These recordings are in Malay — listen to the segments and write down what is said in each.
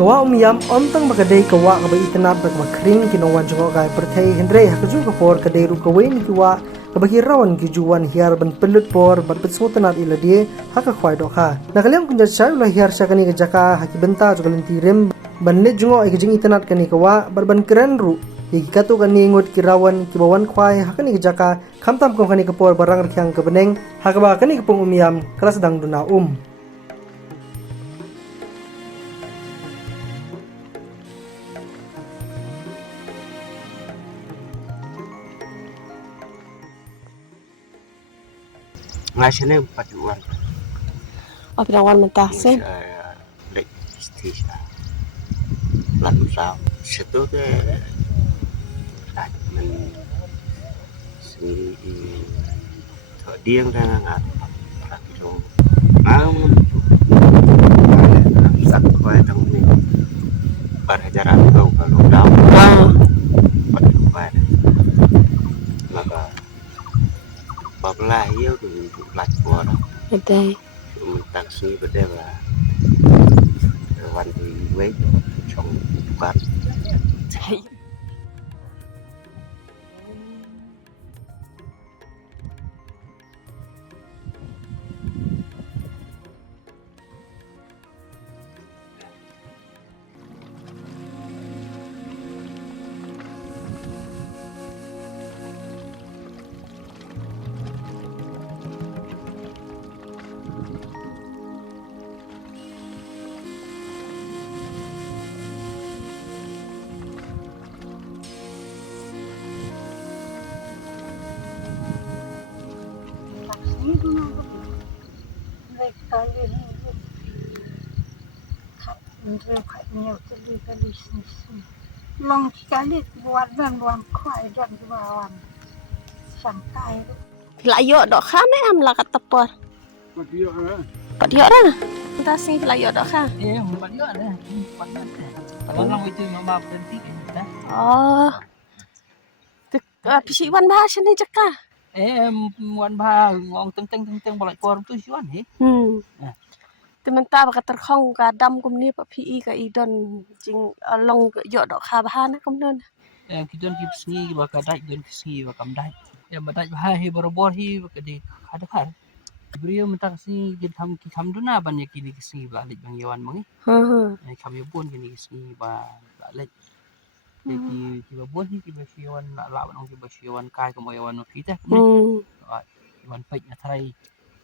Kawa umiyam ontang makadai kawa kabay itanap nagmakring kinawan jungo kay pertay Hendrey hakaju kapor kadai ru kawain kiwa kabahirawan kijuan hiar ban pelut por bat betsutanat iladie haka kwai doka. Nakaliam kunjat syai ulah hiar syakani kejaka haki benta jugalanti rem bannet jungo ay kejing itanat kani kawa ban keren ru. Igi katu kani ngut kirawan kibawan kwai hakani kejaka kamtam kong kani kapor barang rekyang kebeneng hakaba kani kapung umiyam kelas sedang duna Ngasihnya patuan. Oh, pinawan mentah sih. Lek stis. Lalu sao. Situ ke men si dia yang ngat lagi dong. Sak kuai tang ni. Perhajaran kau kalau daun. Patuan. Maka Bablah hiu tu plat kuar. Betul. Taksi betul lah. Wan di wei trong bat. Long sekali buat dan buat kuai dan buat sangkai. Layo dok kan am lah kata por. Padio lah. Padio lah. Entah sih layo dok kan. Iya, padio lah. Kalau orang itu mama berhenti kan. Oh. Pisi wan bahasa ni jaka. Wan bah ngong teng bolak por tu siwan he. Tementah baka terkhong ka dam kum ni pa pi ka idon jing long yo dok kha bahana kum non. Kita ni sengi baka dai gen sengi baka dai. Ya badai bah he borobor hi baka di ada kan. Beliau mentang si kita tu na ban yakini sengi balik bang yawan mangi. Kami pun kini sengi balik. Jadi kita buat ni kita siwan nak lawan orang kita siwan kai kemoyawan kita. Iwan pek na try.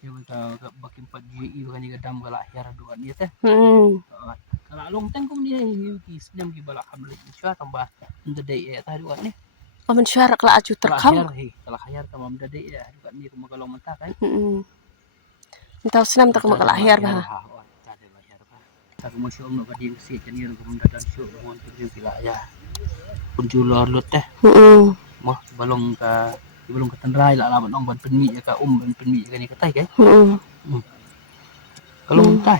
Kita bakin 4 GE kan juga dam galak hiar dua dia teh. Kalau long teng kum dia ki senyam ki balak hamlet insya tambah ndedei ya tah dua ni. Aman syarak la aju terkhong. Kalau hiar tambah ndedei ya dua ni kum kalau mentah kan. Entah senam tak mak la hiar bah. Aku masih nak kadin si kan ni kum dadan syuk mon tu pila ya. Penjual lot teh. Mah balong ka belum ketendrai lah lawan orang ban penmi ya ka ban penmi ka ni katai kan. Kalau mentah